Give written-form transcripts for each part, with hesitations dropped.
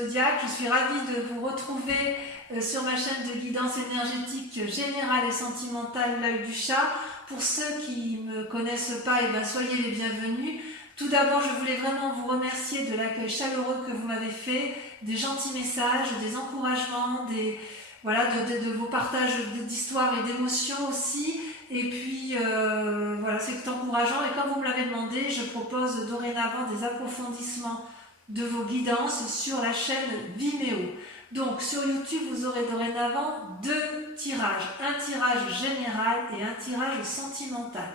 Zodiac. Je suis ravie de vous retrouver sur ma chaîne de guidance énergétique générale et sentimentale, l'œil du chat. Pour ceux qui ne me connaissent pas, soyez les bienvenus. Tout d'abord, je voulais vraiment vous remercier de l'accueil chaleureux que vous m'avez fait, des gentils messages, des encouragements, de vos partages d'histoires et d'émotions aussi. Et puis, c'est encourageant. Et comme vous me l'avez demandé, je propose dorénavant des approfondissements de vos guidances sur la chaîne Vimeo. Donc, sur YouTube, vous aurez dorénavant 2 tirages. Un tirage général et un tirage sentimental.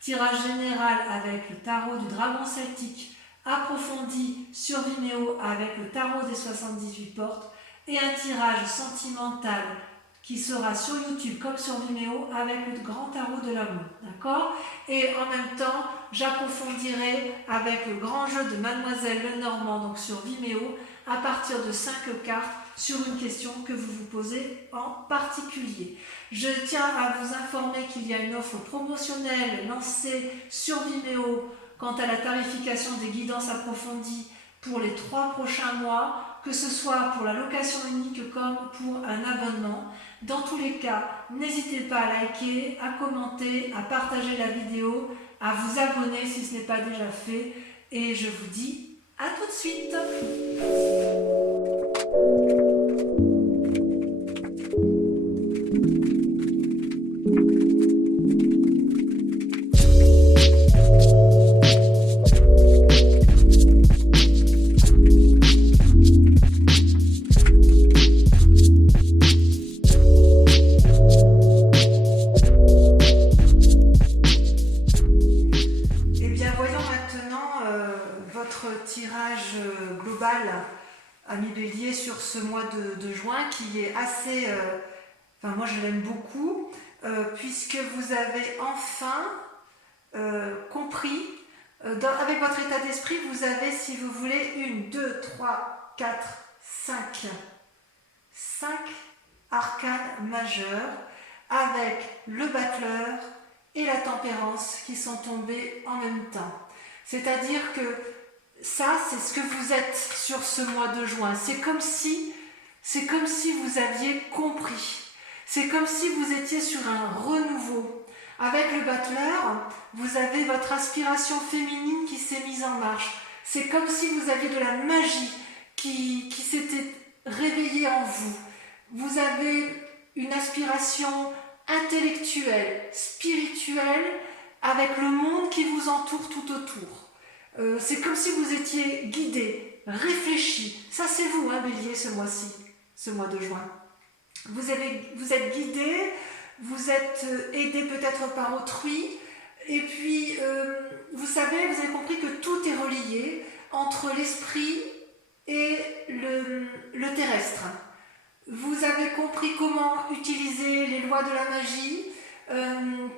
Tirage général avec le tarot du dragon celtique approfondi sur Vimeo avec le tarot des 78 portes. Et un tirage sentimental qui sera sur YouTube comme sur Vimeo avec le grand tarot de l'amour, d'accord? Et en même temps, j'approfondirai avec le grand jeu de Mademoiselle Lenormand, donc sur Vimeo, à partir de 5 cartes sur une question que vous vous posez en particulier. Je tiens à vous informer qu'il y a une offre promotionnelle lancée sur Vimeo quant à la tarification des guidances approfondies pour les 3 prochains mois, que ce soit pour la location unique comme pour un abonnement. Dans tous les cas, n'hésitez pas à liker, à commenter, à partager la vidéo, à vous abonner si ce n'est pas déjà fait. Et je vous dis à tout de suite. Tirage global ami Bélier sur ce mois de juin qui est assez, moi je l'aime beaucoup puisque vous avez enfin compris, avec votre état d'esprit vous avez, si vous voulez, 1, 2, 3, 4, 5 arcanes majeurs avec le battleur et la tempérance qui sont tombés en même temps. C'est-à-dire que ça, c'est ce que vous êtes sur ce mois de juin. C'est comme si vous aviez compris. C'est comme si vous étiez sur un renouveau. Avec le battleur, vous avez votre aspiration féminine qui s'est mise en marche. C'est comme si vous aviez de la magie qui s'était réveillée en vous. Vous avez une aspiration intellectuelle, spirituelle, avec le monde qui vous entoure tout autour. C'est comme si vous étiez guidé, réfléchi. Ça c'est vous, Bélier, ce mois-ci, ce mois de juin. Vous êtes guidé, vous êtes aidé peut-être par autrui. Et puis, vous avez compris que tout est relié entre l'esprit et le terrestre. Vous avez compris comment utiliser les lois de la magie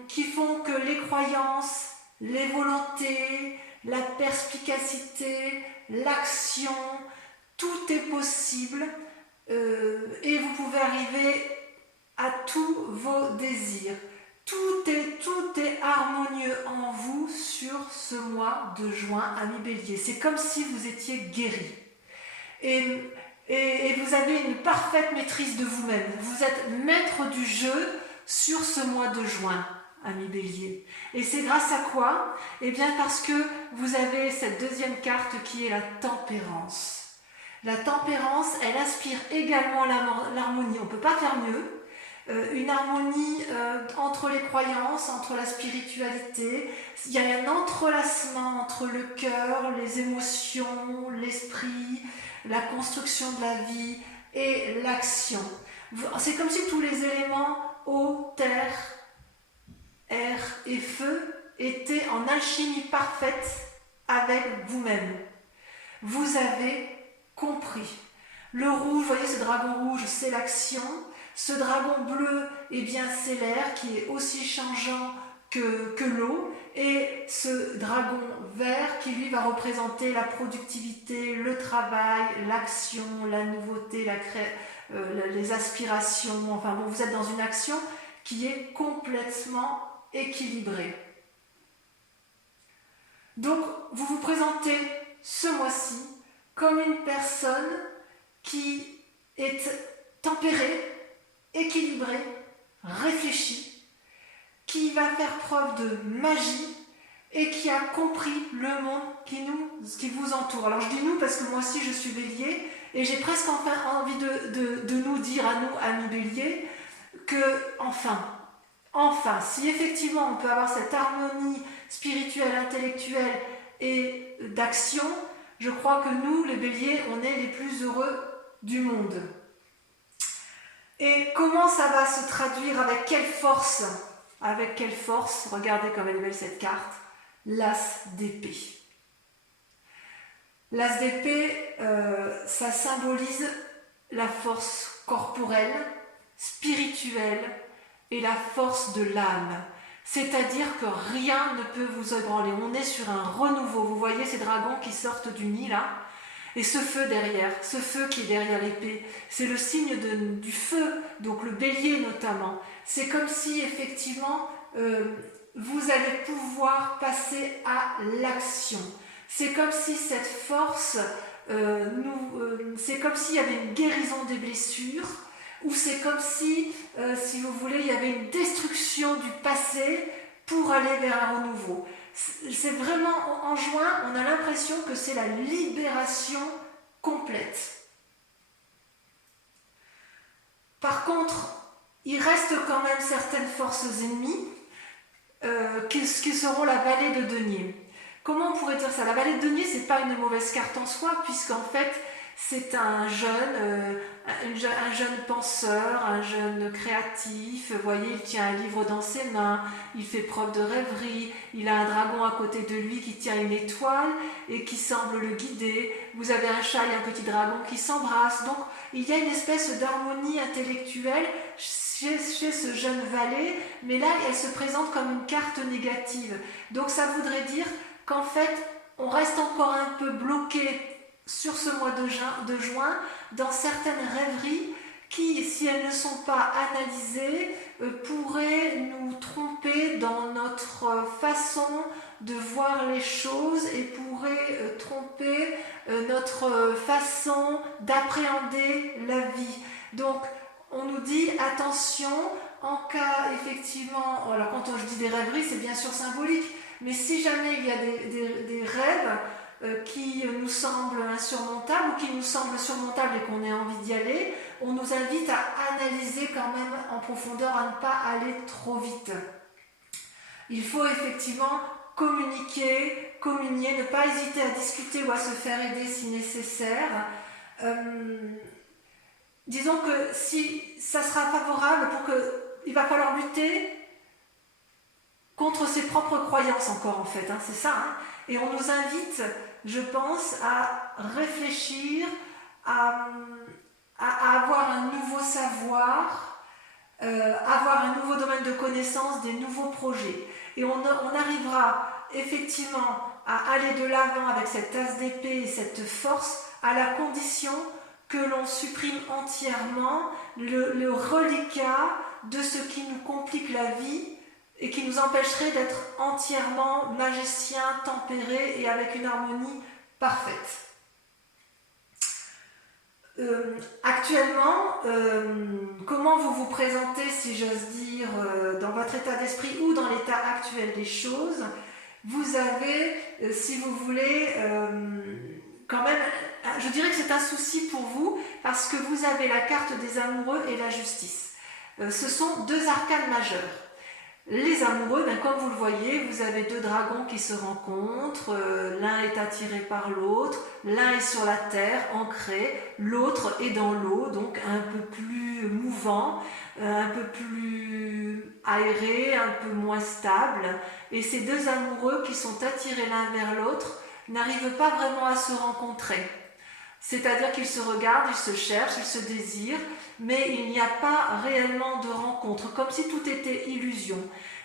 qui font que les croyances, les volontés, la perspicacité, l'action, tout est possible et vous pouvez arriver à tous vos désirs. Tout est harmonieux en vous sur ce mois de juin, ami Bélier. C'est comme si vous étiez guéri. Et vous avez une parfaite maîtrise de vous-même. Vous êtes maître du jeu sur ce mois de juin, ami Bélier. Et c'est grâce à quoi? Eh bien parce que vous avez cette deuxième carte qui est la tempérance. La tempérance, elle aspire également l'harmonie. On ne peut pas faire mieux. Une harmonie entre les croyances, entre la spiritualité. Il y a un entrelacement entre le cœur, les émotions, l'esprit, la construction de la vie et l'action. C'est comme si tous les éléments eau, terre, air et feu étaient en alchimie parfaite avec vous-même. Vous avez compris. Le rouge, vous voyez ce dragon rouge, c'est l'action. Ce dragon bleu, eh bien c'est l'air qui est aussi changeant que l'eau. Et ce dragon vert qui lui va représenter la productivité, le travail, l'action, la nouveauté, les aspirations. Enfin bon, vous êtes dans une action qui est complètement équilibrée. Donc vous vous présentez ce mois-ci comme une personne qui est tempéré, équilibré, réfléchi, qui va faire preuve de magie et qui a compris le monde qui vous entoure. Alors je dis nous parce que moi aussi je suis bélier et j'ai presque envie de nous dire à nous béliers que enfin, si effectivement on peut avoir cette harmonie spirituelle, intellectuelle et d'action, je crois que nous, les béliers, on est les plus heureux du monde. Et comment ça va se traduire, avec quelle force? Avec quelle force? Regardez comme elle est belle cette carte. L'as d'épée. L'as d'épée, ça symbolise la force corporelle, spirituelle et la force de l'âme. C'est-à-dire que rien ne peut vous ébranler. On est sur un renouveau. Vous voyez ces dragons qui sortent du nid là? Et ce feu derrière, ce feu qui est derrière l'épée, c'est le signe du feu, donc le bélier notamment. C'est comme si effectivement vous allez pouvoir passer à l'action. C'est comme si cette force, c'est comme s'il y avait une guérison des blessures, ou c'est comme si vous voulez, il y avait une destruction du passé pour aller vers un renouveau. C'est vraiment, en juin, on a l'impression que c'est la libération complète. Par contre, il reste quand même certaines forces ennemies qui seront la vallée de denier. Comment on pourrait dire ça? La vallée de denier, c'est pas une mauvaise carte en soi, puisqu'en fait, c'est un jeune penseur, un jeune créatif. Vous voyez, il tient un livre dans ses mains, il fait preuve de rêverie, il a un dragon à côté de lui qui tient une étoile et qui semble le guider. Vous avez un chat et un petit dragon qui s'embrassent. Donc, il y a une espèce d'harmonie intellectuelle chez ce jeune valet, mais là, elle se présente comme une carte négative. Donc, ça voudrait dire qu'en fait, on reste encore un peu bloqué sur ce mois de juin dans certaines rêveries qui, si elles ne sont pas analysées, pourraient nous tromper dans notre façon de voir les choses et pourraient tromper notre façon d'appréhender la vie. Donc, on nous dit attention, en cas effectivement, alors quand je dis des rêveries, c'est bien sûr symbolique, mais si jamais il y a des rêves qui nous semblent insurmontables ou qui nous semblent surmontables et qu'on ait envie d'y aller, on nous invite à analyser quand même en profondeur, à ne pas aller trop vite. Il faut effectivement communier, ne pas hésiter à discuter ou à se faire aider si nécessaire. Disons que si ça sera favorable il va falloir lutter contre ses propres croyances encore en fait, c'est ça. Et on nous invite, je pense, à réfléchir, à avoir un nouveau savoir, avoir un nouveau domaine de connaissance, des nouveaux projets. Et on arrivera effectivement à aller de l'avant avec cette as d'épée et cette force à la condition que l'on supprime entièrement le reliquat de ce qui nous complique la vie et qui nous empêcherait d'être entièrement magicien, tempéré et avec une harmonie parfaite. Actuellement, comment vous vous présentez, si j'ose dire, dans votre état d'esprit ou dans l'état actuel des choses? Vous avez, si vous voulez, quand même, je dirais que c'est un souci pour vous parce que vous avez la carte des amoureux et la justice. Ce sont deux arcanes majeures. Les amoureux, comme vous le voyez, vous avez deux dragons qui se rencontrent, l'un est attiré par l'autre, l'un est sur la terre, ancré, l'autre est dans l'eau, donc un peu plus mouvant, un peu plus aéré, un peu moins stable. Et ces deux amoureux qui sont attirés l'un vers l'autre n'arrivent pas vraiment à se rencontrer. C'est-à-dire qu'ils se regardent, ils se cherchent, ils se désirent, mais il n'y a pas réellement de rencontre, comme si tout était illusion.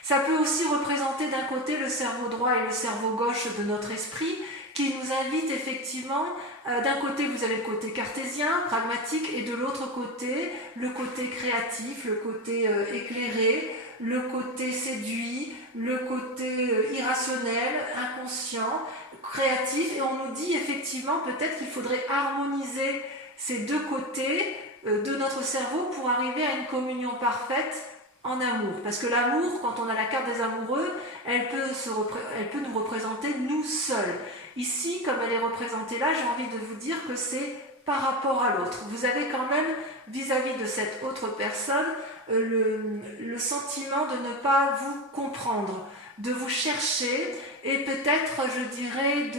Ça peut aussi représenter d'un côté le cerveau droit et le cerveau gauche de notre esprit, qui nous invite effectivement, d'un côté vous avez le côté cartésien, pragmatique, et de l'autre côté, le côté créatif, le côté éclairé, le côté séduit, le côté irrationnel, inconscient, créatif, et on nous dit effectivement peut-être qu'il faudrait harmoniser ces deux côtés de notre cerveau pour arriver à une communion parfaite en amour. Parce que l'amour, quand on a la carte des amoureux, elle peut nous représenter nous seuls. Ici, comme elle est représentée là, j'ai envie de vous dire que c'est par rapport à l'autre. Vous avez quand même, vis-à-vis de cette autre personne, le sentiment de ne pas vous comprendre, de vous chercher et peut-être, je dirais,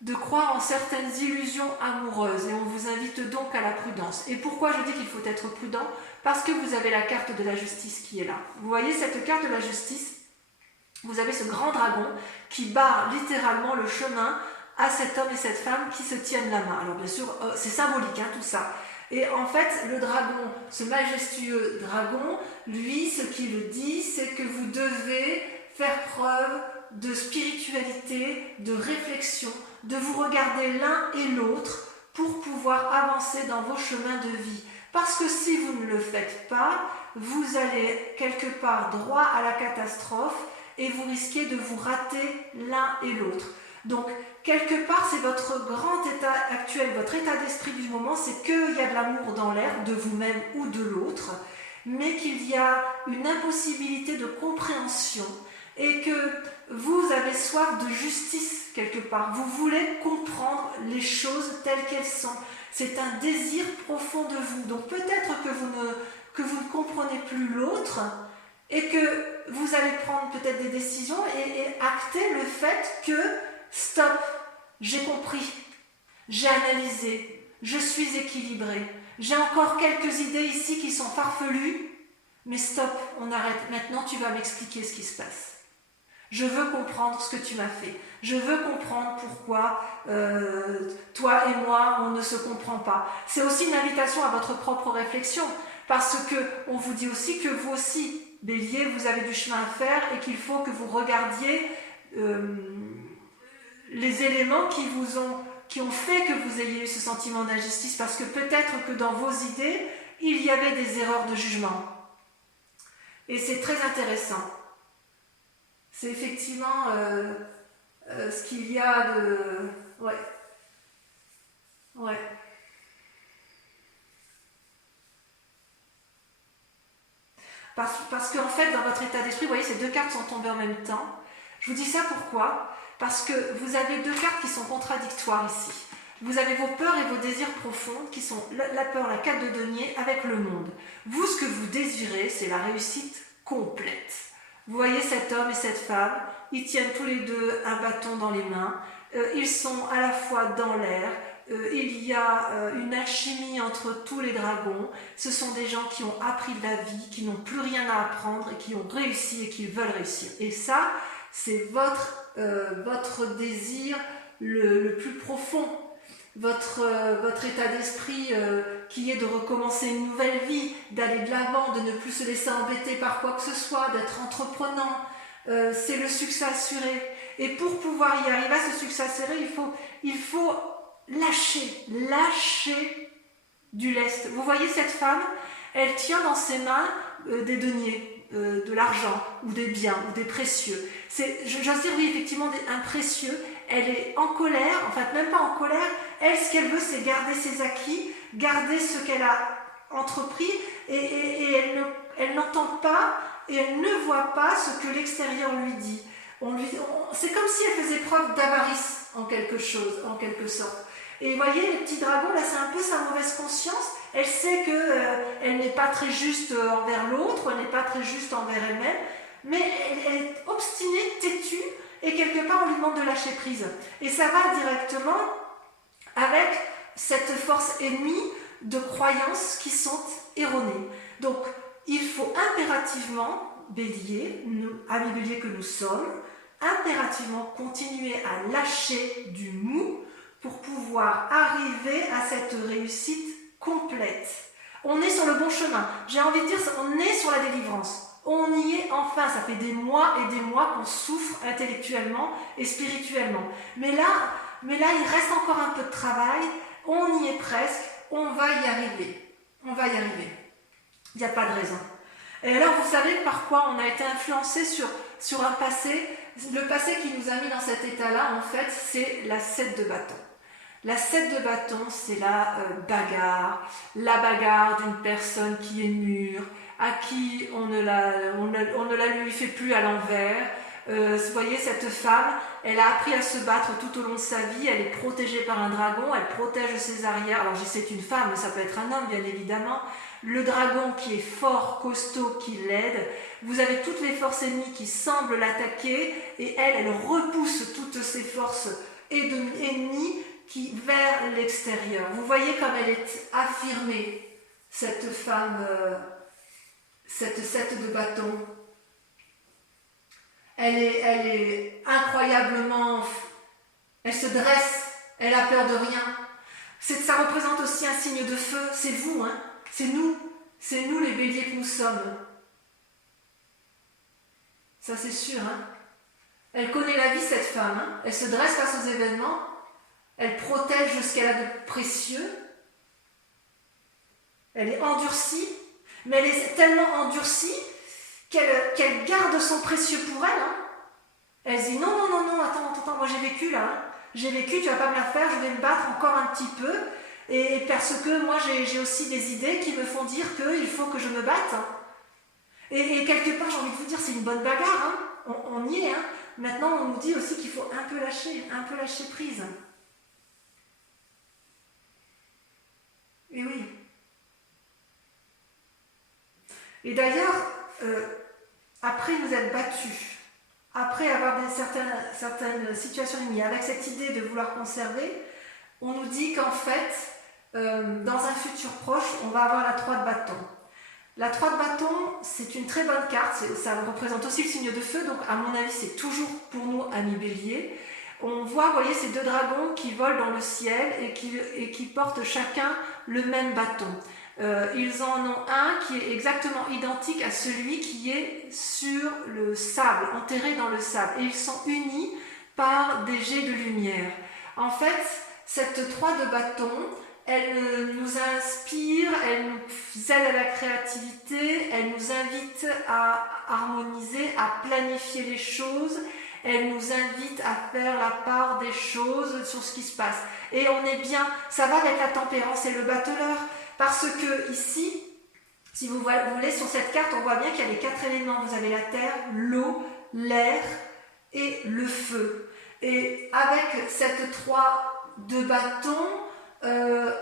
de croire en certaines illusions amoureuses. Et on vous invite donc à la prudence. Et pourquoi je dis qu'il faut être prudent? Parce que vous avez la carte de la justice qui est là. Vous voyez cette carte de la justice? Vous avez ce grand dragon qui barre littéralement le chemin à cet homme et cette femme qui se tiennent la main. Alors bien sûr, c'est symbolique hein, tout ça. Et en fait, le dragon, ce majestueux dragon, lui, ce qu'il le dit, c'est que vous devez faire preuve de spiritualité, de réflexion, de vous regarder l'un et l'autre pour pouvoir avancer dans vos chemins de vie. Parce que si vous ne le faites pas, vous allez quelque part droit à la catastrophe et vous risquez de vous rater l'un et l'autre. Donc, quelque part, c'est votre grand état actuel, votre état d'esprit du moment, c'est qu'il y a de l'amour dans l'air, de vous-même ou de l'autre, mais qu'il y a une impossibilité de compréhension et que vous avez soif de justice quelque part. Vous voulez comprendre les choses telles qu'elles sont. C'est un désir profond de vous. Donc peut-être que vous ne comprenez plus l'autre et que vous allez prendre peut-être des décisions et acter le fait que stop, j'ai compris, j'ai analysé, je suis équilibré, j'ai encore quelques idées ici qui sont farfelues, mais stop, on arrête, maintenant tu vas m'expliquer ce qui se passe. Je veux comprendre ce que tu m'as fait, je veux comprendre pourquoi toi et moi on ne se comprend pas. C'est aussi une invitation à votre propre réflexion, parce qu'on vous dit aussi que vous aussi, Bélier, vous avez du chemin à faire et qu'il faut que vous regardiez les éléments qui ont fait que vous ayez eu ce sentiment d'injustice, parce que peut-être que dans vos idées, il y avait des erreurs de jugement. Et c'est très intéressant. C'est effectivement ce qu'il y a de... Ouais. Ouais. Parce qu'en fait, dans votre état d'esprit, vous voyez, ces deux cartes sont tombées en même temps. Je vous dis ça pourquoi? Parce que vous avez deux cartes qui sont contradictoires ici. Vous avez vos peurs et vos désirs profonds qui sont la peur, la carte de denier avec le monde. Vous, ce que vous désirez, c'est la réussite complète. Vous voyez cet homme et cette femme, ils tiennent tous les deux un bâton dans les mains, ils sont à la fois dans l'air, il y a une alchimie entre tous les dragons, ce sont des gens qui ont appris de la vie, qui n'ont plus rien à apprendre et qui ont réussi et qui veulent réussir. Et ça, c'est votre désir le plus profond, votre état d'esprit qui est de recommencer une nouvelle vie, d'aller de l'avant, de ne plus se laisser embêter par quoi que ce soit, d'être entreprenant. C'est le succès assuré. Et pour pouvoir y arriver à ce succès assuré, il faut lâcher du lest. Vous voyez cette femme, elle tient dans ses mains des deniers, de l'argent, ou des biens, ou des précieux. J'ose dire, oui, effectivement, un précieux. Elle est en colère, en fait, même pas en colère. Elle, ce qu'elle veut, c'est garder ses acquis, garder ce qu'elle a entrepris, et elle n'entend pas, et elle ne voit pas ce que l'extérieur lui dit. C'est comme si elle faisait preuve d'avarice en quelque sorte. Et vous voyez, le petit dragon, là, c'est un peu sa mauvaise conscience. Elle sait qu'elle n'est pas très juste envers l'autre, elle n'est pas très juste envers elle-même, mais elle est obstinée, têtue, et quelque part, on lui demande de lâcher prise. Et ça va directement avec cette force ennemie de croyances qui sont erronées. Donc, il faut impérativement, Bélier, amis Bélier que nous sommes, impérativement continuer à lâcher du mou pour pouvoir arriver à cette réussite complète. On est sur le bon chemin. J'ai envie de dire, on est sur la délivrance. On y est enfin. Ça fait des mois et des mois qu'on souffre intellectuellement et spirituellement. Mais là, il reste encore un peu de travail. On y est presque. On va y arriver. On va y arriver. Il n'y a pas de raison. Et alors, vous savez par quoi on a été influencé sur un passé. Le passé qui nous a mis dans cet état-là, en fait, c'est la 7 de bâton. La 7 de bâton, c'est la bagarre d'une personne qui est mûre, à qui on ne la lui fait plus à l'envers. Vous voyez, cette femme, elle a appris à se battre tout au long de sa vie, elle est protégée par un dragon, elle protège ses arrières. Alors c'est une femme, mais ça peut être un homme, bien évidemment. Le dragon qui est fort, costaud, qui l'aide. Vous avez toutes les forces ennemies qui semblent l'attaquer, et elle repousse toutes ces forces ennemies vers l'extérieur. Vous voyez comme elle est affirmée, cette femme, cette 7 de bâton. Elle est incroyablement... Elle se dresse, elle a peur de rien. Ça représente aussi un signe de feu, c'est vous, hein, c'est nous les béliers que nous sommes. Ça c'est sûr, hein. Elle connaît la vie, cette femme, hein. Elle se dresse face aux événements, elle protège ce qu'elle a de précieux, elle est endurcie, mais elle est tellement endurcie qu'elle garde son précieux pour elle. Hein. Elle se dit non, attends, moi j'ai vécu là, hein. J'ai vécu, tu vas pas me la faire, je vais me battre encore un petit peu, et parce que moi j'ai aussi des idées qui me font dire qu'il faut que je me batte. Hein. Et quelque part, j'ai envie de vous dire, c'est une bonne bagarre, hein. On y est. Hein. Maintenant, on nous dit aussi qu'il faut un peu lâcher prise. Et oui. Et d'ailleurs, après nous être battus, après avoir certaines situations limites, avec cette idée de vouloir conserver, on nous dit qu'en fait, dans un futur proche, on va avoir la 3 de bâton. La 3 de bâton, c'est une très bonne carte, ça représente aussi le signe de feu, donc à mon avis, c'est toujours pour nous, amis bélier. On voit, vous voyez, ces 2 dragons qui volent dans le ciel et qui portent chacun le même bâton. Ils en ont un qui est exactement identique à celui qui est sur le sable, enterré dans le sable. Et ils sont unis par des jets de lumière. En fait, cette 3 de bâton, elle nous inspire, elle nous aide à la créativité, elle nous invite à harmoniser, à planifier les choses, elle nous invite à faire la part des choses sur ce qui se passe. Et on est bien, ça va avec la tempérance et le battleur, parce que ici, si vous voulez, sur cette carte, on voit bien qu'il y a les 4 éléments. Vous avez la terre, l'eau, l'air et le feu. Et avec cette 3 de bâton,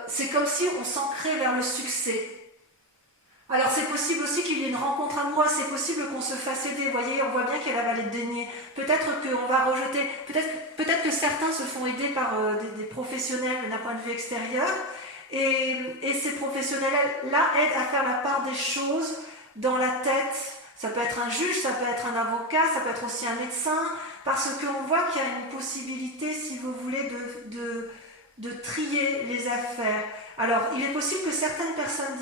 c'est comme si on s'ancrait vers le succès. Alors c'est possible aussi qu'il y ait une rencontre amoureuse, c'est possible qu'on se fasse aider. Vous voyez, on voit bien qu'il y a la vallée de denier. Peut-être qu'on va rejeter, peut-être que certains se font aider par des professionnels d'un point de vue extérieur. Et ces professionnels-là aident à faire la part des choses dans la tête. Ça peut être un juge, ça peut être un avocat, ça peut être aussi un médecin, parce qu'on voit qu'il y a une possibilité, si vous voulez, de trier les affaires. Alors, il est possible que certaines personnes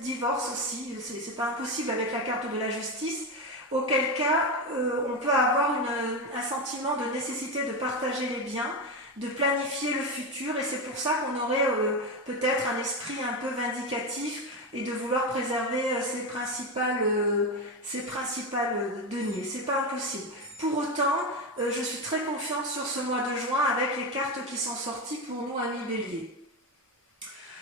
divorcent aussi, c'est pas impossible avec la carte de la justice, auquel cas on peut avoir un sentiment de nécessité de partager les biens, de planifier le futur, et c'est pour ça qu'on aurait peut-être un esprit un peu vindicatif et de vouloir préserver ses principales deniers. C'est pas impossible. Pour autant, je suis très confiante sur ce mois de juin avec les cartes qui sont sorties pour nous, amis béliers.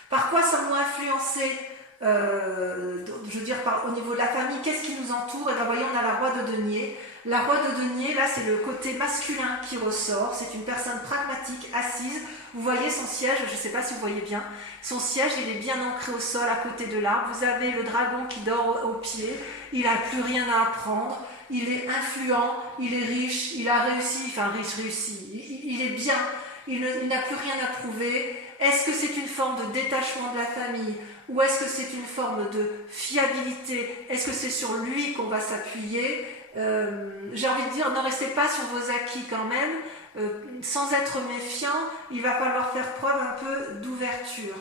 Par quoi sommes-nous influencés je veux dire, au niveau de la famille, qu'est-ce qui nous entoure? Et bien, voyez, on a la roi de denier. La roi de denier, là, c'est le côté masculin qui ressort. C'est une personne pragmatique, assise. Vous voyez son siège, je ne sais pas si vous voyez bien. Son siège, il est bien ancré au sol, à côté de l'arbre. Vous avez le dragon qui dort au pied. Il n'a plus rien à apprendre. Il est influent, il est riche, il a réussi, enfin réussi. Il est bien, il n'a plus rien à prouver. Est-ce que c'est une forme de détachement de la famille? Ou est-ce que c'est une forme de fiabilité? Est-ce que c'est sur lui qu'on va s'appuyer? J'ai envie de dire, ne restez pas sur vos acquis quand même. Sans être méfiant, il va falloir faire preuve un peu d'ouverture.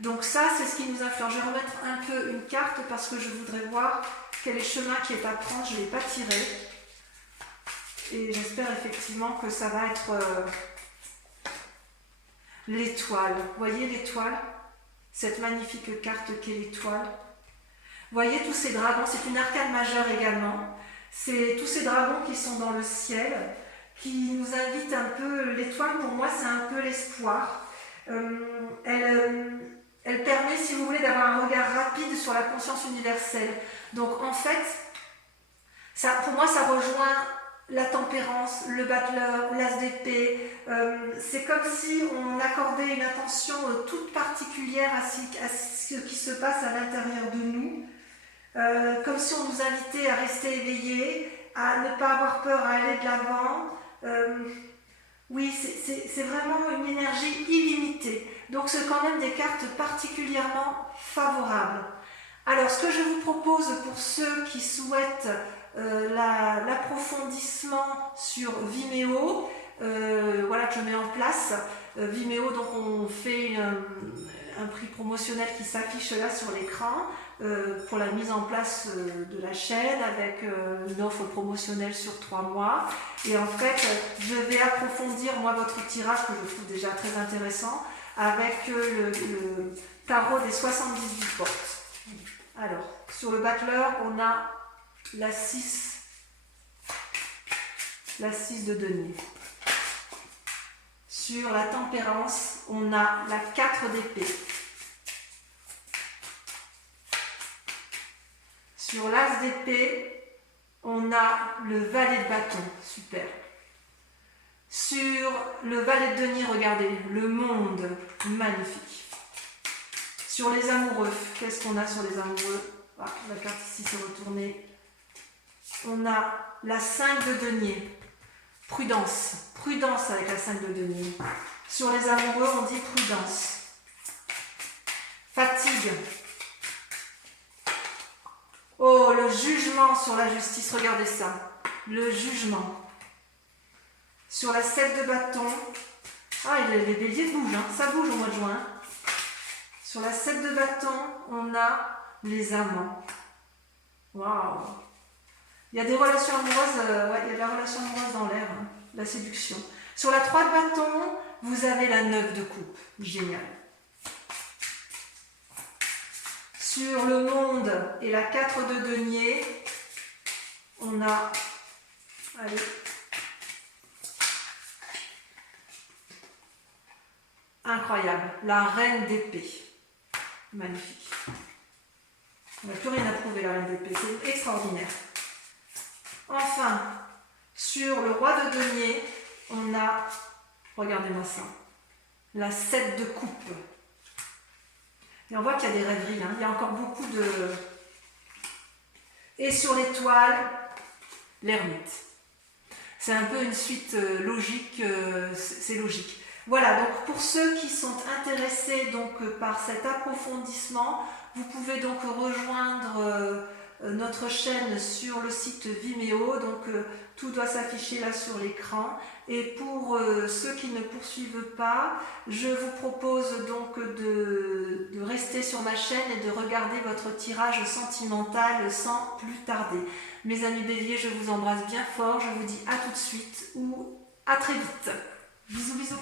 Donc ça, c'est ce qui nous influence. Je vais remettre un peu une carte parce que je voudrais voir quel est le chemin qui est à prendre. Je ne l'ai pas tiré. Et j'espère effectivement que ça va être l'étoile. Vous voyez l'étoile? Cette magnifique carte qu'est l'étoile. Vous voyez tous ces dragons, c'est une arcane majeure également. C'est tous ces dragons qui sont dans le ciel, qui nous invitent un peu, l'étoile pour moi c'est un peu l'espoir. Elle permet, si vous voulez, d'avoir un regard rapide sur la conscience universelle. Donc en fait, pour moi, ça rejoint la tempérance, le battleur, l'as d'épée. C'est comme si on accordait une attention toute particulière à ce qui se passe à l'intérieur de nous. Comme si on nous invitait à rester éveillés, à ne pas avoir peur, à aller de l'avant. Oui, c'est vraiment une énergie illimitée. Donc c'est quand même des cartes particulièrement favorables. Alors ce que je vous propose pour ceux qui souhaitent l'approfondissement sur Vimeo, voilà que je mets en place. Vimeo, donc on fait un prix promotionnel qui s'affiche là sur l'écran pour la mise en place de la chaîne avec une offre promotionnelle sur 3 mois. Et en fait, je vais approfondir moi votre tirage que je trouve déjà très intéressant avec le tarot des 78 portes. Alors, sur le battleur, on a la 6 de denier. Sur la tempérance, on a la 4 d'épée. Sur l'as d'épée, on a le valet de bâton. Super. Sur le valet de denier, regardez, le monde. Magnifique. Sur les amoureux, qu'est-ce qu'on a sur les amoureux? Ah, la carte ici s'est retournée. On a la 5 de denier. Prudence. Prudence avec la 5 de denier. Sur les amoureux, on dit prudence. Fatigue. Oh, le jugement sur la justice. Regardez ça. Le jugement. Sur la 7 de bâton. Ah, les béliers bougent. Hein. Ça bouge au mois de juin. Sur la 7 de bâton, on a les amants. Waouh! Il y a des relations amoureuses, ouais, il y a de la relation amoureuse dans l'air, hein, la séduction. Sur la 3 de bâton, vous avez la 9 de coupe. Génial. Sur le monde et la 4 de denier, on a... Allez. Incroyable. La reine d'épée. Magnifique. On n'a plus rien à prouver, la reine d'épée. C'est extraordinaire. Enfin, sur le roi de denier, on a, regardez-moi ça, la 7 de coupe. Et on voit qu'il y a des rêveries, hein. Il y a encore beaucoup de... Et sur l'étoile, l'ermite. C'est un peu une suite logique, c'est logique. Voilà, donc pour ceux qui sont intéressés donc, par cet approfondissement, vous pouvez donc rejoindre notre chaîne sur le site Vimeo, donc tout doit s'afficher là sur l'écran. Et pour ceux qui ne poursuivent pas, je vous propose donc de rester sur ma chaîne et de regarder votre tirage sentimental sans plus tarder. Mes amis béliers, je vous embrasse bien fort, je vous dis à tout de suite ou à très vite. Bisous bisous.